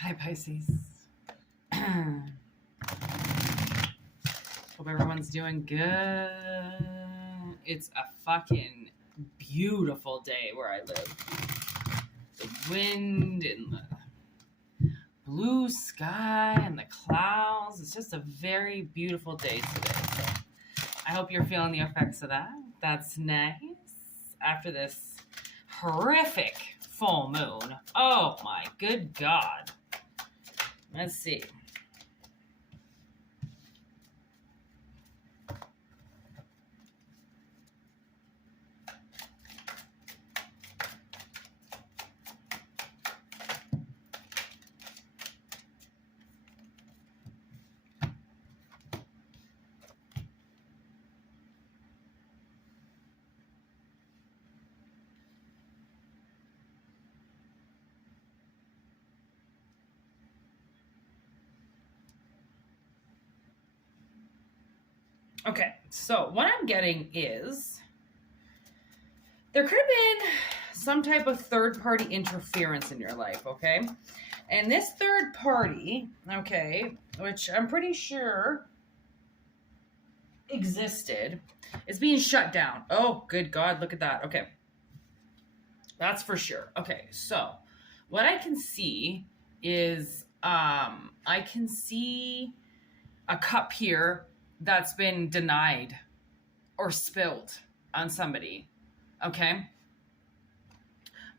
Hi, Pisces. Hope everyone's doing good. It's a fucking beautiful day where I live. The wind and the blue sky and the clouds. It's just a very beautiful day today. So I hope you're feeling the effects of that. That's nice. After this horrific full moon. Oh my good God. Let's see. Okay, so what I'm getting is there could have been some type of third-party interference in your life, okay? And this third party, okay, which I'm pretty sure existed, is being shut down. Oh, good God, look at that. Okay, that's for sure. Okay, so what I can see is I can see a cup here that's been denied or spilled on somebody. Okay.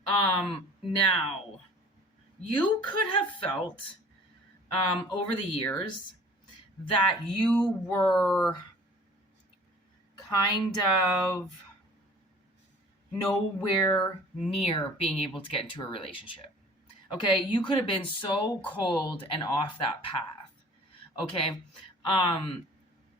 Now you could have felt over the years that you were kind of nowhere near being able to get into a relationship. Okay, you could have been so cold and off that path. Okay.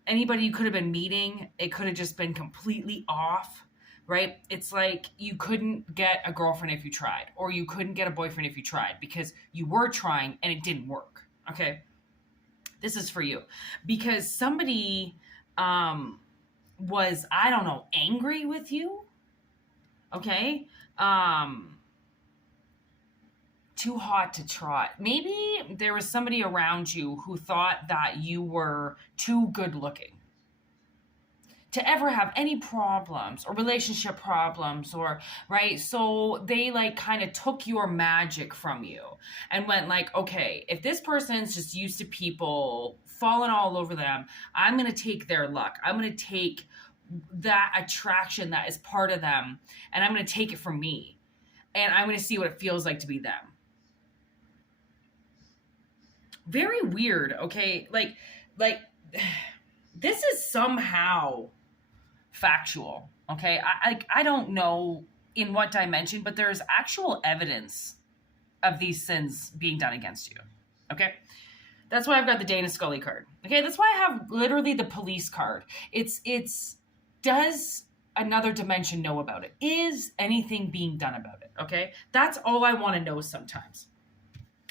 Anybody you could have been meeting, it could have just been completely off, right? It's like you couldn't get a girlfriend if you tried, or you couldn't get a boyfriend if you tried, because you were trying and it didn't work. Okay. This is for you because somebody was, I don't know, angry with you. Okay. Too hot to trot. Maybe there was somebody around you who thought that you were too good looking to ever have any problems or relationship problems, or right. So they like kind of took your magic from you and went like, okay, if this person's just used to people falling all over them, I'm going to take their luck. I'm going to take that attraction that is part of them and I'm going to take it from me. And I'm going to see what it feels like to be them. Very weird, okay? Like this is somehow factual, okay? I don't know in what dimension, but there's actual evidence of these sins being done against you, okay? That's why I've got the Dana Scully card, okay? That's why I have literally the police card. It's does another dimension know about it? Is anything being done about it, okay? That's all I want to know sometimes.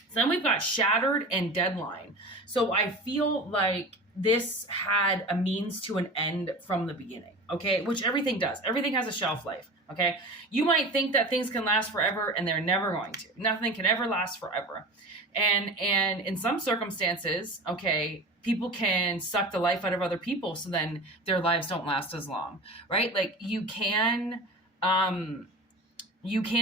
So then we've got shattered and deadline. So I feel like this had a means to an end from the beginning, okay? Which everything does. Everything has a shelf life, okay? You might think that things can last forever and they're never going to. Nothing can ever last forever. And in some circumstances, okay, people can suck the life out of other people so then their lives don't last as long, right? Like you can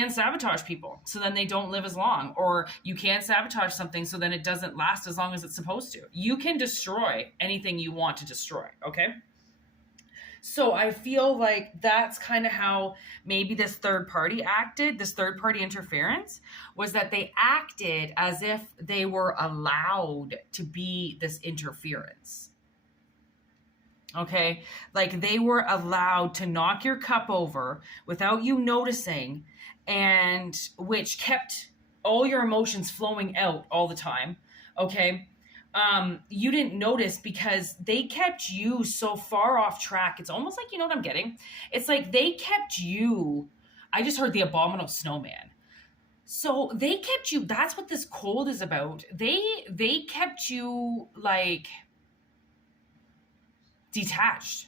sabotage people so then they don't live as long, or you can sabotage something so then it doesn't last as long as it's supposed to. You can destroy anything you want to destroy, okay? So I feel like that's kind of how maybe this third party acted, this third party interference, was that they acted as if they were allowed to be this interference. Okay, like they were allowed to knock your cup over without you noticing, and which kept all your emotions flowing out all the time. Okay, you didn't notice because they kept you so far off track. It's almost like, you know what I'm getting? It's like they kept you. I just heard the abominable snowman. So they kept you. That's what this cold is about. They kept you like detached,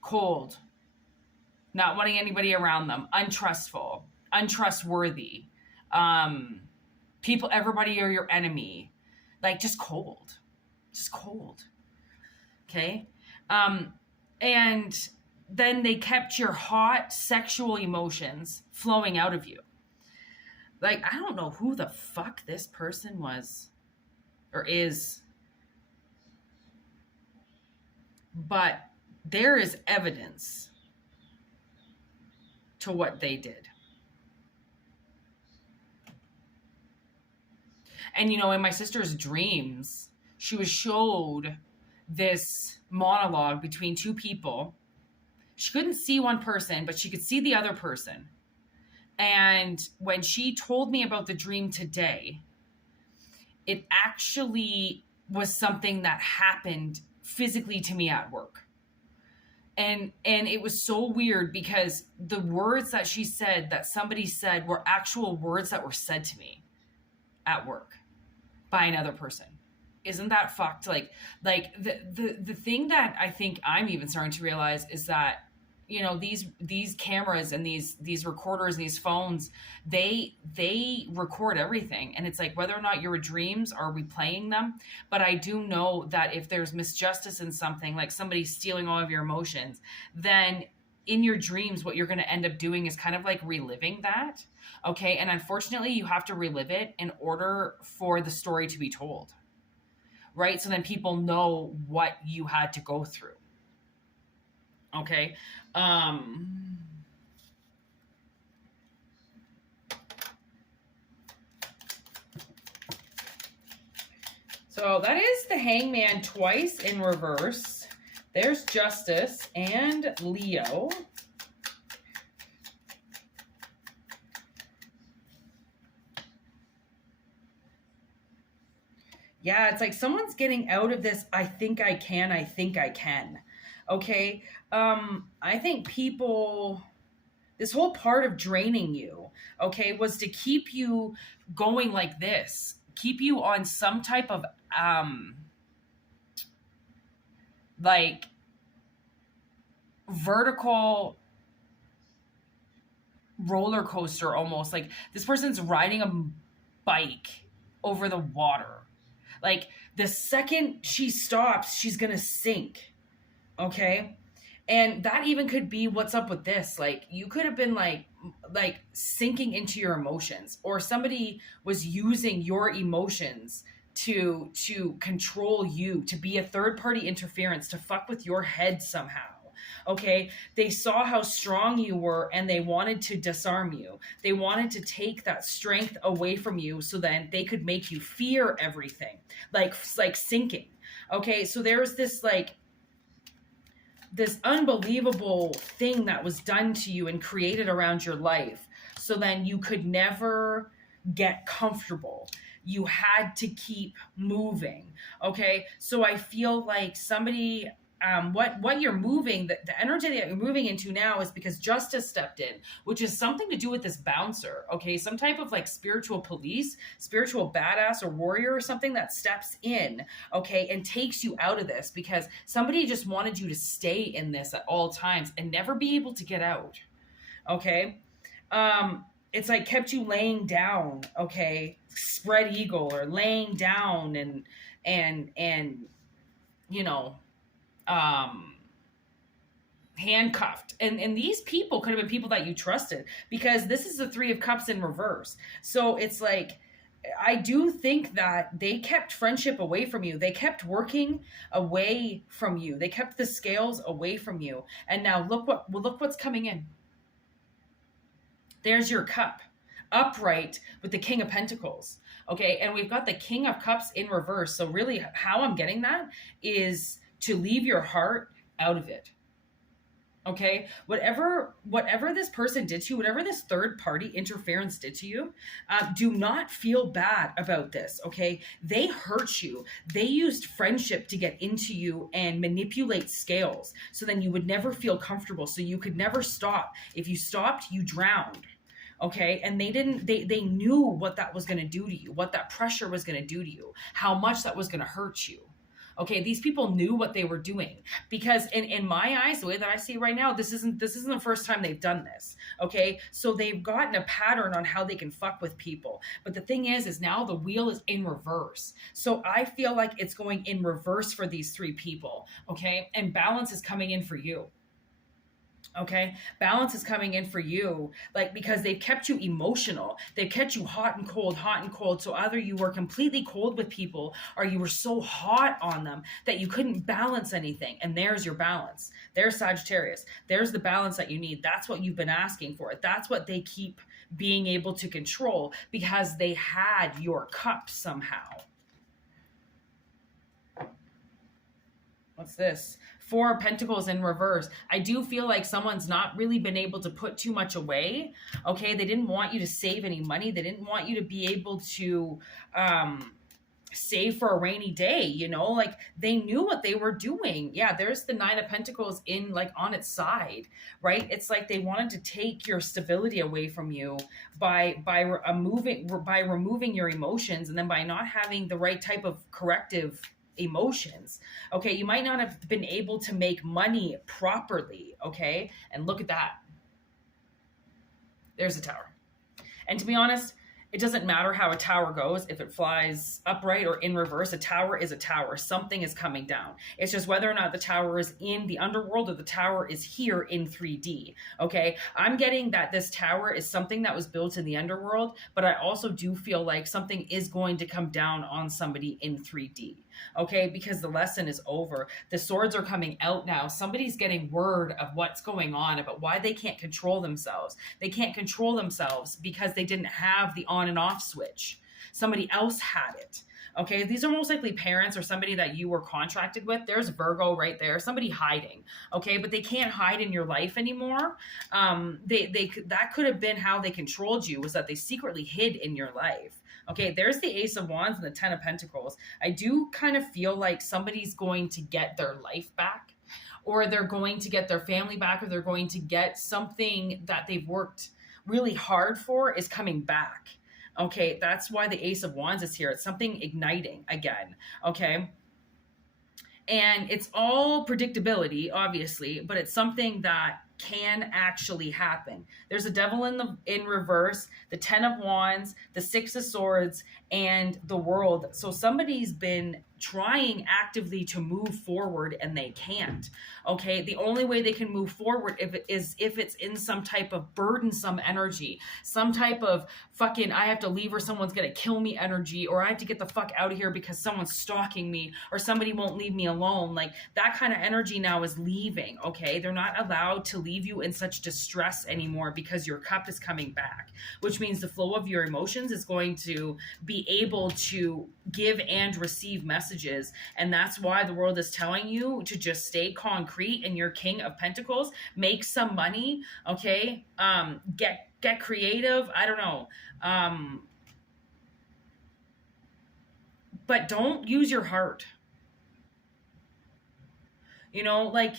cold, not wanting anybody around them, untrustful, untrustworthy, People, everybody are your enemy. Like, just cold. Just cold. Okay? And then they kept your hot sexual emotions flowing out of you. Like, I don't know who the fuck this person was or is, but there is evidence to what they did. And, in my sister's dreams, she was showed this monologue between two people. She couldn't see one person, but she could see the other person. And when she told me about the dream today, it actually was something that happened physically to me at work. And it was so weird because the words that she said, that somebody said, were actual words that were said to me at work by another person. Isn't that fucked? Like the thing that I think I'm even starting to realize is that, these cameras and these recorders and these phones, they record everything. And it's like, whether or not your dreams are replaying them. But I do know that if there's misjustice in something, like somebody stealing all of your emotions, then in your dreams, what you're going to end up doing is kind of like reliving that. Okay. And unfortunately, you have to relive it in order for the story to be told. Right? So then people know what you had to go through. Okay. So that is the Hangman twice in reverse. There's Justice and Leo. Yeah, it's like someone's getting out of this. I think I can. Okay. I think people, this whole part of draining you, okay, was to keep you going like this, keep you on some type of, like vertical roller coaster almost. Like this person's riding a bike over the water. Like the second she stops, she's going to sink. Okay. And that even could be what's up with this. Like you could have been like sinking into your emotions, or somebody was using your emotions to control you, to be a third party interference, to fuck with your head somehow. Okay. They saw how strong you were and they wanted to disarm you. They wanted to take that strength away from you so then they could make you fear everything, like sinking. Okay. So there's this unbelievable thing that was done to you and created around your life. So then you could never get comfortable. You had to keep moving. Okay. So I feel like somebody, what you're moving, the energy that you're moving into now is because Justice stepped in, which is something to do with this bouncer. Okay. Some type of like spiritual police, spiritual badass or warrior or something that steps in. Okay. And takes you out of this because somebody just wanted you to stay in this at all times and never be able to get out. Okay. It's like kept you laying down. Okay. Spread eagle, or laying down and, handcuffed. And these people could have been people that you trusted, because this is the Three of Cups in reverse. So it's like, I do think that they kept friendship away from you. They kept working away from you. They kept the scales away from you. And now look what's coming in. There's your cup, upright with the King of Pentacles. Okay. And we've got the King of Cups in reverse. So really how I'm getting that is to leave your heart out of it. Okay. Whatever this person did to you, whatever this third party interference did to you, do not feel bad about this. Okay. They hurt you. They used friendship to get into you and manipulate scales. So then you would never feel comfortable. So you could never stop. If you stopped, you drowned. Okay. And they knew what that was going to do to you, what that pressure was going to do to you, how much that was going to hurt you. Okay, these people knew what they were doing, because in my eyes, the way that I see it right now, this isn't the first time they've done this. Okay, so they've gotten a pattern on how they can fuck with people. But the thing is now the wheel is in reverse. So I feel like it's going in reverse for these three people. Okay, and balance is coming in for you. Okay, balance is coming in for you, like, because they've kept you emotional, they've kept you hot and cold, hot and cold. So either you were completely cold with people, or you were so hot on them that you couldn't balance anything. And there's your balance. There's Sagittarius. There's the balance that you need. That's what you've been asking for. That's what they keep being able to control, because they had your cup somehow. What's this? Four of Pentacles in reverse. I do feel like someone's not really been able to put too much away. Okay, they didn't want you to save any money. They didn't want you to be able to save for a rainy day, you know, like they knew what they were doing. Yeah, there's the Nine of Pentacles in, like, on its side, right? It's like they wanted to take your stability away from you by removing your emotions, and then by not having the right type of corrective emotions. Okay, you might not have been able to make money properly. Okay, and look at that. There's a Tower. And to be honest, it doesn't matter how a tower goes. If it flies upright or in reverse, a tower is a tower. Something is coming down. It's just whether or not the tower is in the underworld or the tower is here in 3D. Okay, I'm getting that this tower is something that was built in the underworld, but I also do feel like something is going to come down on somebody in 3D. Okay, because the lesson is over. The swords are coming out now. Somebody's getting word of what's going on, about why they can't control themselves. They can't control themselves because they didn't have the on and off switch. Somebody else had it. Okay, these are most likely parents or somebody that you were contracted with. There's Virgo right there, somebody hiding. Okay, but they can't hide in your life anymore. That could have been how they controlled you, was that they secretly hid in your life. Okay, there's the Ace of Wands and the Ten of Pentacles. I do kind of feel like somebody's going to get their life back, or they're going to get their family back, or they're going to get something that they've worked really hard for is coming back. Okay, that's why the Ace of Wands is here. It's something igniting again. Okay, and it's all predictability, obviously, but it's something that can actually happen. There's a Devil in reverse, the Ten of Wands, the Six of Swords, and the World. So somebody's been trying actively to move forward and they can't. Okay, the only way they can move forward if it's in some type of burdensome energy, some type of fucking I have to leave or someone's gonna kill me energy, or I have to get the fuck out of here because someone's stalking me, or somebody won't leave me alone. Like, that kind of energy now is leaving. Okay, they're not allowed to leave you in such distress anymore, because your cup is coming back, which means the flow of your emotions is going to be able to give and receive messages. And that's why the world is telling you to just stay concrete in your King of Pentacles, make some money. Okay, get creative. I don't know, but don't use your heart. You know, like,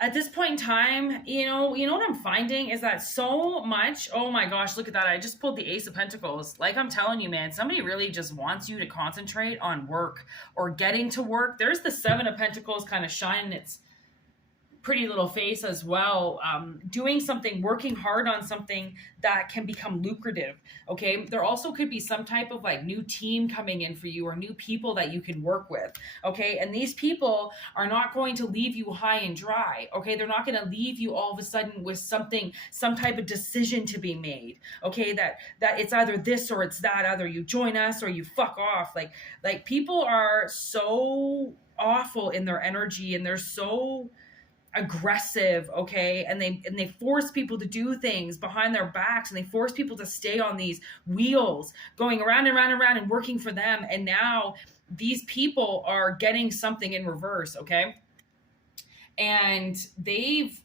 at this point in time, you know what I'm finding is that so much, oh my gosh, look at that. I just pulled the Ace of Pentacles. Like, I'm telling you, man, somebody really just wants you to concentrate on work or getting to work. There's the Seven of Pentacles kind of shining its pretty little face as well, doing something, working hard on something that can become lucrative. Okay, there also could be some type of like new team coming in for you, or new people that you can work with. Okay, and these people are not going to leave you high and dry. Okay, they're not going to leave you all of a sudden with some type of decision to be made. Okay, that it's either this or it's that, either you join us or you fuck off. Like people are so awful in their energy, and they're so aggressive. Okay, and they force people to do things behind their backs, and they force people to stay on these wheels going around and around and around and working for them. And now these people are getting something in reverse. Okay, and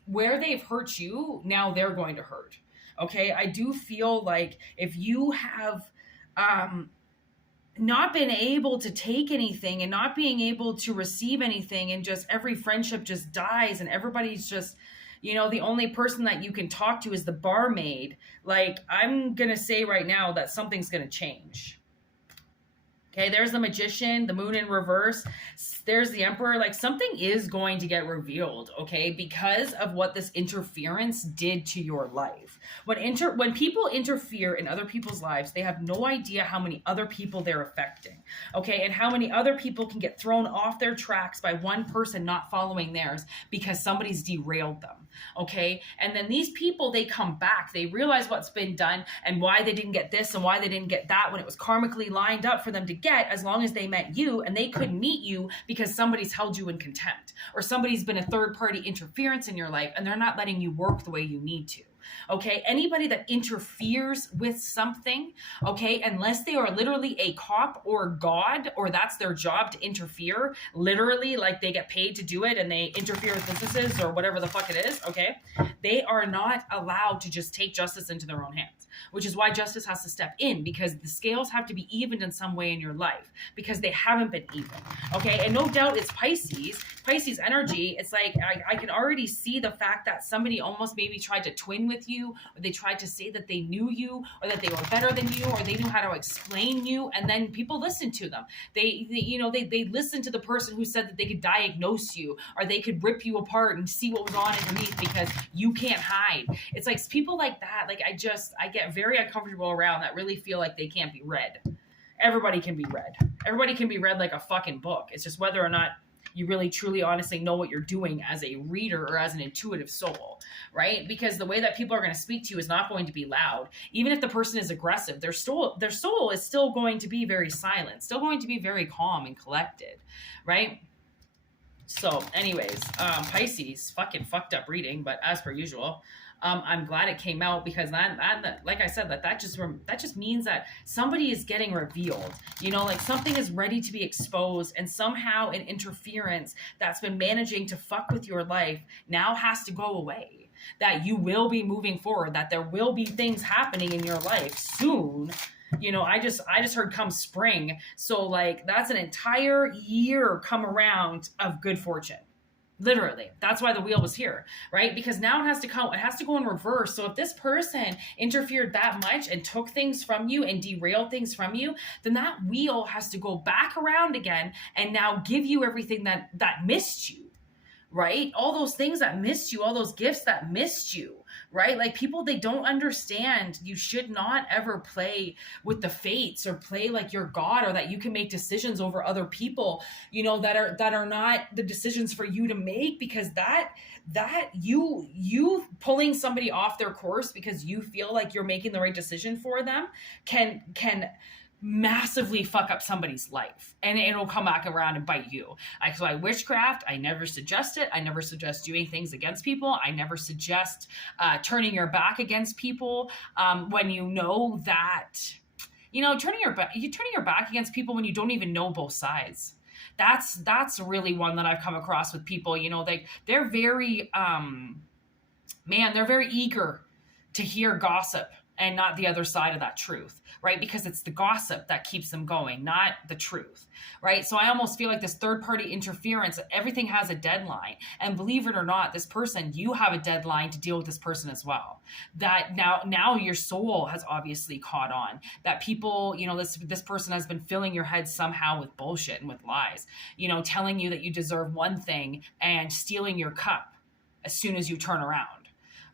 where they've hurt you, now they're going to hurt. Okay, I do feel like if you have not been able to take anything and not being able to receive anything, and just every friendship just dies, and everybody's just, the only person that you can talk to is the barmaid. Like, I'm going to say right now that something's going to change. Okay, there's the Magician, the Moon in reverse. There's the Emperor. Like, something is going to get revealed, okay, because of what this interference did to your life. When people interfere in other people's lives, they have no idea how many other people they're affecting, okay, and how many other people can get thrown off their tracks by one person not following theirs because somebody's derailed them. Okay, and then these people, they come back, they realize what's been done and why they didn't get this and why they didn't get that when it was karmically lined up for them to get, as long as they met you, and they couldn't meet you because somebody's held you in contempt, or somebody's been a third party interference in your life and they're not letting you work the way you need to. Okay, anybody that interferes with something, okay, unless they are literally a cop or God, or that's their job to interfere, literally, like they get paid to do it and they interfere with businesses or whatever the fuck it is, okay, they are not allowed to just take justice into their own hands, which is why justice has to step in, because the scales have to be evened in some way in your life, because they haven't been even, okay, and no doubt it's Pisces energy. It's like, I can already see the fact that somebody almost maybe tried to twin with you, or they tried to say that they knew you, or that they were better than you, or they knew how to explain you, and then people listened to them. They listened to the person who said that they could diagnose you, or they could rip you apart and see what was on underneath because you can't hide. It's like people like that, like I get very uncomfortable around, that really feel like they can't be read. Everybody can be read. Everybody can be read like a fucking book. It's just whether or not you really truly honestly know what you're doing as a reader or as an intuitive soul, right? Because the way that people are going to speak to you is not going to be loud. Even if the person is aggressive, their soul is still going to be very silent, still going to be very calm and collected, right? So anyways, Pisces, fucking fucked up reading, but as per usual. I'm glad it came out, because that like I said, that just means that somebody is getting revealed. You know, like something is ready to be exposed, and somehow an interference that's been managing to fuck with your life now has to go away. That you will be moving forward, that there will be things happening in your life soon. You know, I just heard come spring. So like that's an entire year come around of good fortune. Literally. That's why the wheel was here, right? Because now it has to go in reverse. So if this person interfered that much and took things from you and derailed things from you, then that wheel has to go back around again and now give you everything that missed you, right? All those things that missed you, all those gifts that missed you, right? Like people, they don't understand you should not ever play with the fates or play like you're God, or that you can make decisions over other people, you know, that are not the decisions for you to make, because that you pulling somebody off their course because you feel like you're making the right decision for them can massively fuck up somebody's life, and it'll come back around and bite you. So witchcraft, I never suggest it. I never suggest doing things against people. I never suggest turning your back against people when you know that, you know, turning your back against people when you don't even know both sides. That's really one that I've come across with people. You know, they're very they're very eager to hear gossip and not the other side of that truth, right? Because it's the gossip that keeps them going, not the truth, right? So I almost feel like this third-party interference, everything has a deadline. And believe it or not, this person, you have a deadline to deal with this person as well. That now your soul has obviously caught on. That people, you know, this person has been filling your head somehow with bullshit and with lies, you know, telling you that you deserve one thing and stealing your cup as soon as you turn around.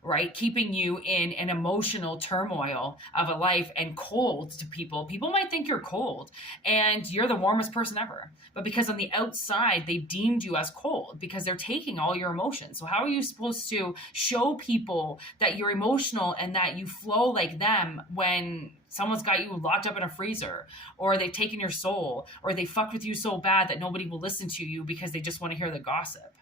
Right? Keeping you in an emotional turmoil of a life and cold to people. People might think you're cold and you're the warmest person ever. But because on the outside, they've deemed you as cold because they're taking all your emotions. So how are you supposed to show people that you're emotional and that you flow like them when someone's got you locked up in a freezer, or they've taken your soul, or they fucked with you so bad that nobody will listen to you because they just want to hear the gossip?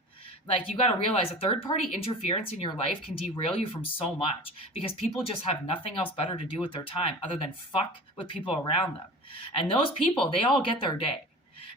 Like, you got to realize a third-party interference in your life can derail you from so much, because people just have nothing else better to do with their time other than fuck with people around them. And those people, they all get their day.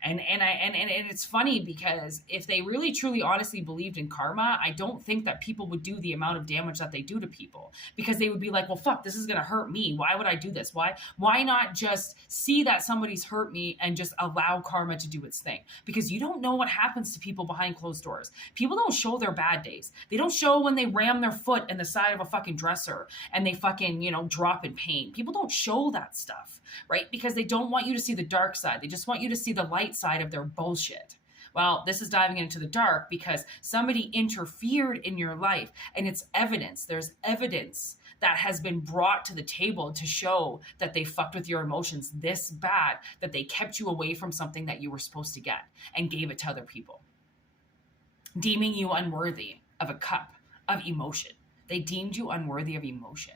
And it's funny because if they really truly honestly believed in karma, I don't think that people would do the amount of damage that they do to people, because they would be like, well, fuck, this is going to hurt me. Why would I do this? Why not just see that somebody's hurt me and just allow karma to do its thing? Because you don't know what happens to people behind closed doors. People don't show their bad days. They don't show when they ram their foot in the side of a fucking dresser and they fucking, drop in pain. People don't show that stuff, right? Because they don't want you to see the dark side. They just want you to see the light side of their bullshit. Well, this is diving into the dark because somebody interfered in your life, and it's evidence. There's evidence that has been brought to the table to show that they fucked with your emotions this bad that they kept you away from something that you were supposed to get and gave it to other people, deeming you unworthy of a cup of emotion. They deemed you unworthy of emotion.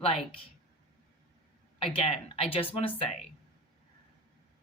Like, again, I just want to say,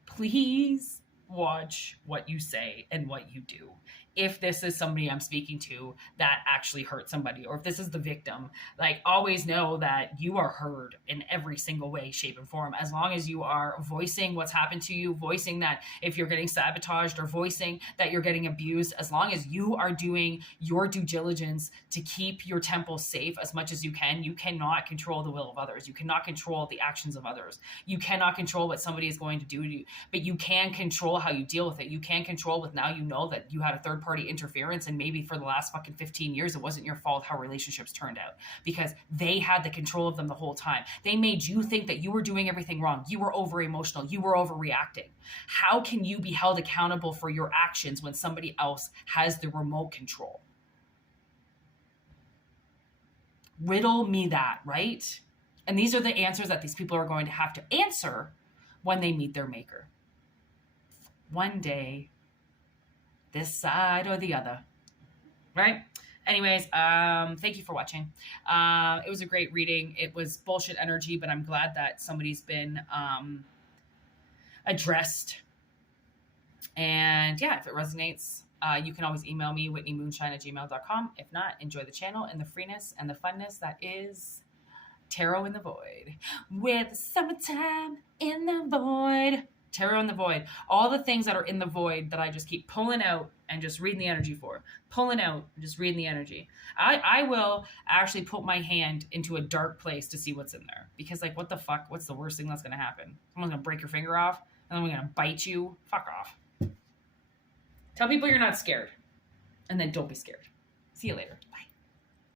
please watch what you say and what you do. If this is somebody I'm speaking to that actually hurt somebody, or if this is the victim, like, always know that you are heard in every single way, shape, and form. As long as you are voicing what's happened to you, voicing that if you're getting sabotaged, or voicing that you're getting abused, as long as you are doing your due diligence to keep your temple safe as much as you can, you cannot control the will of others. You cannot control the actions of others. You cannot control what somebody is going to do to you, but you can control how you deal with it. You can control with, now you know that you had a third party interference, and maybe for the last fucking 15 years it wasn't your fault how relationships turned out, because they had the control of them the whole time. They made you think that you were doing everything wrong. You were over emotional. You were overreacting. How can you be held accountable for your actions when somebody else has the remote control? Riddle me that, right? And these are the answers that these people are going to have to answer when they meet their maker. One day, this side or the other, right? Anyways, thank you for watching. It was a great reading. It was bullshit energy, but I'm glad that somebody's been addressed. And yeah, if it resonates, you can always email me, whitneymoonshine@gmail.com. If not, enjoy the channel and the freeness and the funness that is Tarot in the Void, with summertime in the void. Tarot in the void. All the things that are in the void that I just keep pulling out and just reading the energy for. Pulling out and just reading the energy. I will actually put my hand into a dark place to see what's in there. Because, like, what the fuck? What's the worst thing that's going to happen? Someone's going to break your finger off, and then we're going to bite you. Fuck off. Tell people you're not scared. And then don't be scared. See you later. Bye.